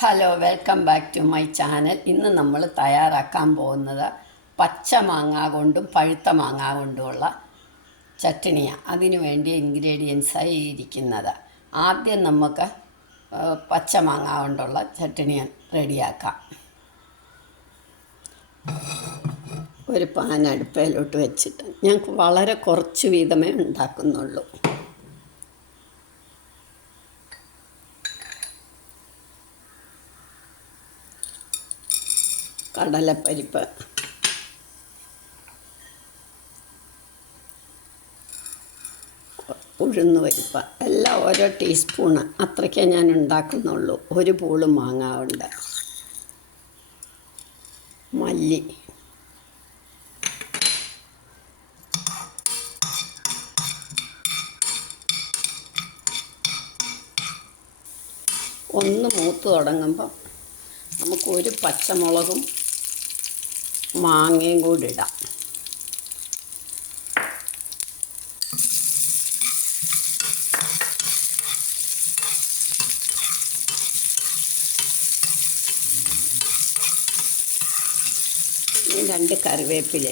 Hello, welcome back to my channel. ഇന്ന് നമ്മൾ തയ്യാറാക്കാൻ പോകുന്നത് പച്ച മാങ്ങ കൊണ്ടും പഴുത്ത മാങ്ങ കൊണ്ടുമുള്ള ചട്നിയാണ്. അതിനു വേണ്ടിയ ഇൻഗ്രീഡിയൻസായി ഇരിക്കുന്നത്. ആദ്യം നമുക്ക് പച്ച മാങ്ങ കൊണ്ടുള്ള ചട്നി റെഡിയാക്കാം. ഒരു പാൻ അടുപ്പയിലോട്ട് വെച്ചിട്ട് ഞങ്ങൾക്ക് വളരെ കുറച്ച് വീതമേ ഉണ്ടാക്കുന്നുള്ളൂ. കടലപ്പരിപ്പ്, ഉഴുന്നുപരിപ്പ് എല്ലാം ഓരോ ടീസ്പൂണ് അത്രയ്ക്കേ ഞാൻ ഉണ്ടാക്കുന്നുള്ളൂ. ഒരു പൂള് മാങ്ങ ഉണ്ട്. മല്ലി, ഒന്ന് മൂത്ത് തുടങ്ങുമ്പോൾ നമുക്കൊരു പച്ചമുളകും മാങ്ങയും കൂടി ഇടാം. രണ്ട് കറിവേപ്പില,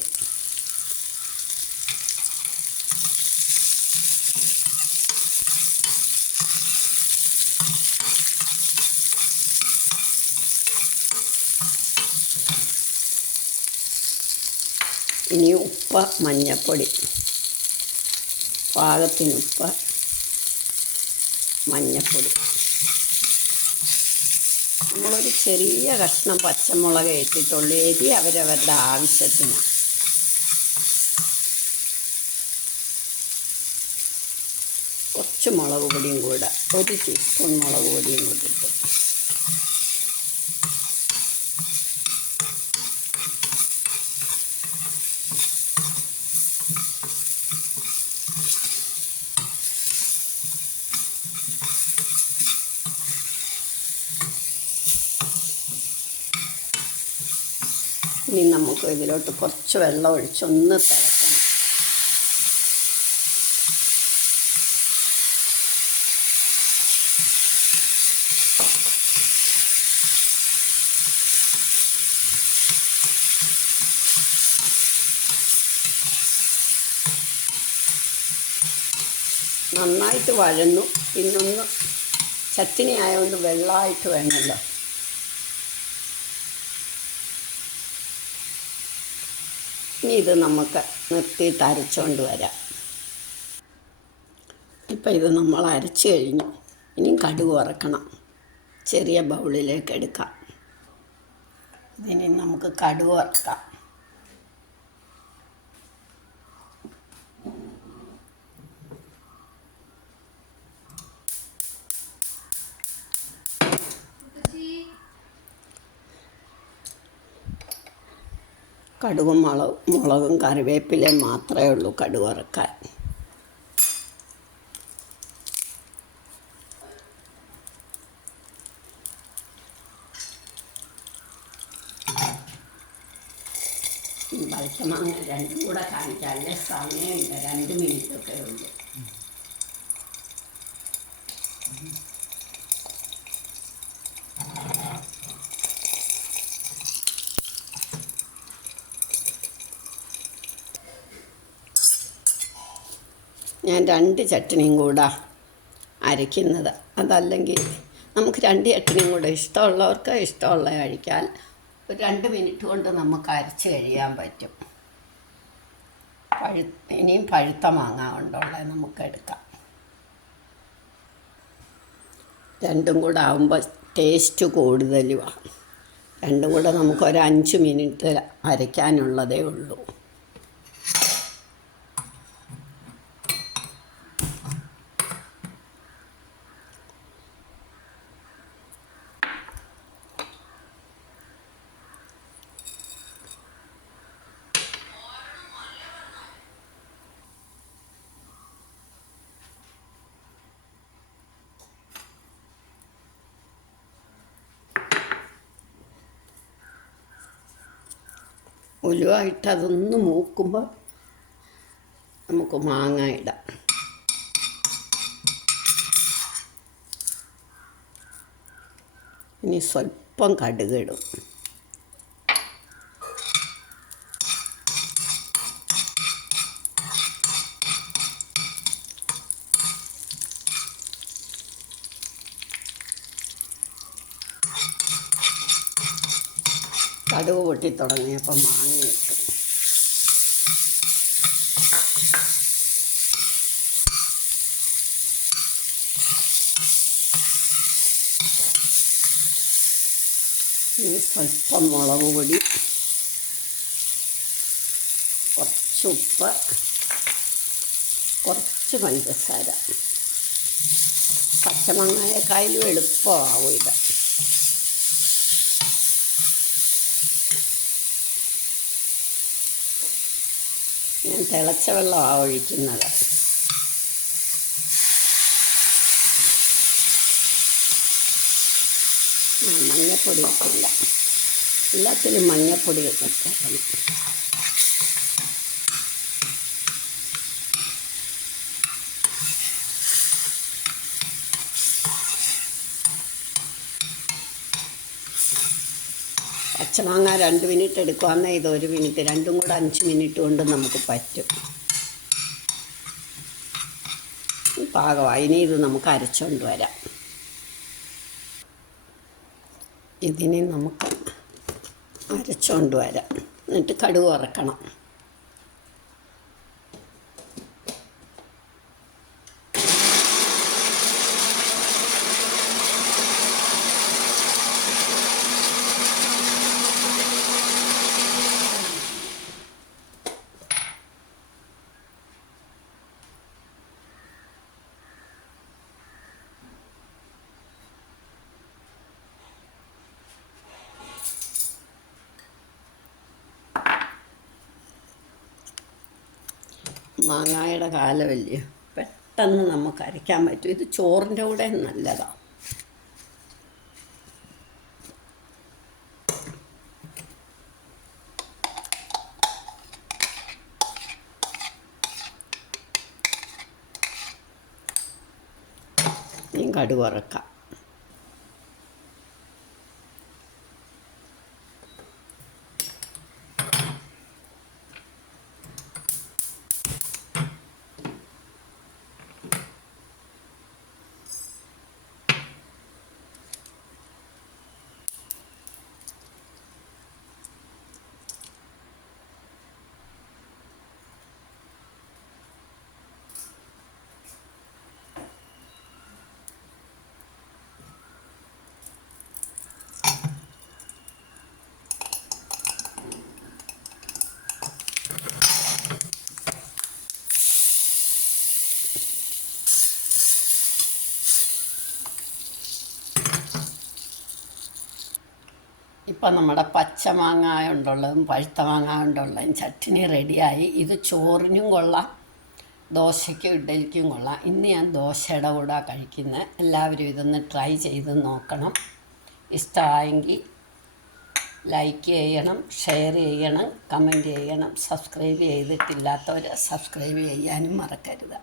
ഇനി ഉപ്പ്, മഞ്ഞൾപ്പൊടി, പാകത്തിന് ഉപ്പ്, മഞ്ഞൾപ്പൊടി. നമ്മളൊരു ചെറിയ കഷ്ണം പച്ചമുളക് ഇട്ടിട്ടുള്ളൂ. എരി അവരവരുടെ ആവശ്യത്തിന്. കുറച്ച് മുളക് പൊടിയും കൂടെ, ഒരു ടീസ്പൂൺ മുളക് പൊടിയും കൂടി ഇട്ടു. ഇനി നമുക്ക് ഇതിലോട്ട് കുറച്ച് വെള്ളം ഒഴിച്ചൊന്ന് തിളക്കണം. നന്നായിട്ട് വഴന്നു. പിന്നൊന്ന് ചട്നി ആയതുകൊണ്ട് വെള്ളമായിട്ട് വേണമല്ലോ. ഇനി ഇത് നമുക്ക് നിർത്തിയിട്ട് അരച്ചുകൊണ്ട് വരാം. ഇപ്പം ഇത് നമ്മൾ അരച്ച് കഴിഞ്ഞു. ഇനിയും കടുക് വറക്കണം. ചെറിയ ബൗളിലേക്ക് എടുക്കാം. ഇതിനി നമുക്ക് കടുക് വറക്കാം. കടുകും മുളകും കറിവേപ്പിലയും മാത്രമേ ഉള്ളൂ കടുക് വറക്കാൻ. പഴുത്ത മാങ്ങ രണ്ടും കൂടെ കാണിക്കാല്ലേ സമയമില്ല. 2 മിനിറ്റൊക്കെ ഉള്ളൂ. ഞാൻ 2 ചട്നിയും കൂടെ അരയ്ക്കുന്നത്. അതല്ലെങ്കിൽ നമുക്ക് 2 ചട്നിയും കൂടെ ഇഷ്ടമുള്ളവർക്ക് ഇഷ്ടമുള്ള കഴിക്കാൻ ഒരു 2 മിനിറ്റ് കൊണ്ട് നമുക്ക് അരച്ച് കഴിയാൻ പറ്റും. ഇനിയും പഴുത്ത മാങ്ങ കൊണ്ടുള്ളത് നമുക്ക് എടുക്കാം. രണ്ടും കൂടെ ആകുമ്പോൾ ടേസ്റ്റ് കൂടുതലുമാണ്. രണ്ടും കൂടെ നമുക്കൊരു 5 മിനിറ്റ് അരയ്ക്കാനുള്ളതേ ഉള്ളൂ. ഉലുവായിട്ട് അതൊന്ന് മൂക്കുമ്പോൾ നമുക്ക് മാങ്ങ ഇടാം. ഇനി സ്വല്പം കടുകിടും. കടുക് പൊട്ടി തുടങ്ങിയപ്പോൾ മാങ്ങ ഇട്ടു. ഇനി സ്വല്പം മുളക് പൊടി, കുറച്ച് ഉപ്പ്, കുറച്ച് പഞ്ചസാര. പച്ചമാങ്ങയെക്കാളും എളുപ്പമാവും ഇത്. ഞാൻ തിളച്ച വെള്ളമാണ് ഒഴിക്കുന്നത്. മഞ്ഞപ്പൊടി ഇട്ടില്ല, എല്ലാത്തിലും മഞ്ഞപ്പൊടി ഇട്ടേക്കണം. പച്ചമാങ്ങ 2 മിനിറ്റ് എടുക്കുവാന്നേ ഇത് 1 മിനിറ്റ്, രണ്ടും കൂടെ 5 മിനിറ്റ് കൊണ്ട് നമുക്ക് പറ്റും. പാകമായി. ഇനി ഇത് നമുക്ക് അരച്ചുകൊണ്ട് വരാം. ഇതിനെ നമുക്ക് അരച്ചുകൊണ്ട് വരാം. എന്നിട്ട് കടുക് വറക്കണം. മാങ്ങായുടെ കാലമല്ലേ, പെട്ടെന്ന് നമുക്ക് അരയ്ക്കാൻ പറ്റും. ഇത് ചോറിൻ്റെ കൂടെ നല്ലതാണ്. ഇനി കടുക് വറക്കാം. ഇപ്പം നമ്മുടെ പച്ചമാങ്ങ കൊണ്ടുള്ളതും പഴുത്ത മാങ്ങ കൊണ്ടുള്ളതും ചട്നി റെഡിയായി. ഇത് ചോറിനും കൊള്ളാം, ദോശയ്ക്കും ഇഡ്ഡലിക്കും കൊള്ളാം. ഇന്ന് ഞാൻ ദോശയുടെ കൂടെ കഴിക്കുന്നത്. എല്ലാവരും ഇതൊന്ന് ട്രൈ ചെയ്ത് നോക്കണം. ഇഷ്ടമായെങ്കിൽ ലൈക്ക് ചെയ്യണം, ഷെയർ ചെയ്യണം, കമൻറ്റ് ചെയ്യണം. സബ്സ്ക്രൈബ് ചെയ്തിട്ടില്ലാത്തവർ സബ്സ്ക്രൈബ് ചെയ്യാനും മറക്കരുത്.